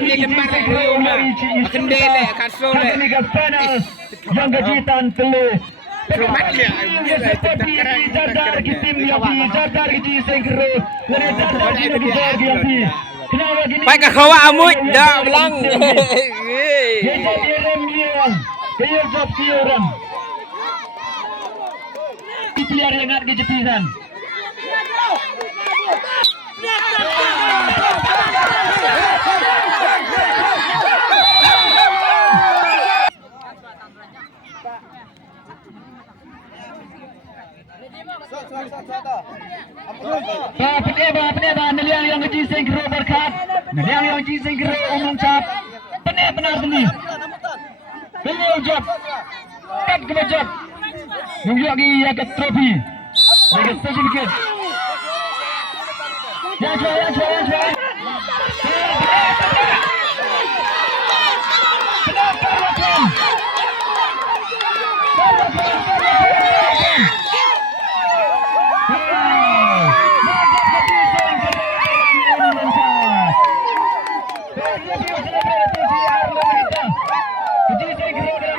Tadi lembar rumah. Kendele kasole. Yang kejutan telur. Rumah dia. Seperti Jardar Kitim Yapi, Jardar Kiji Sengkero, dari Jardar Kiji Yapi. Kenapa gini? Pai ka khawa amui dah belang. Yeja direm yang, kaya job kiyoran. Player yang ada di jepisan. Peneba neliang yang keji sengkero berkat, neliang yang keji sengkero umum cap, benar benih. Beliau job, kat ke job, nunggu lagi ya ke trofi, lagi sertifikat. Ya jual.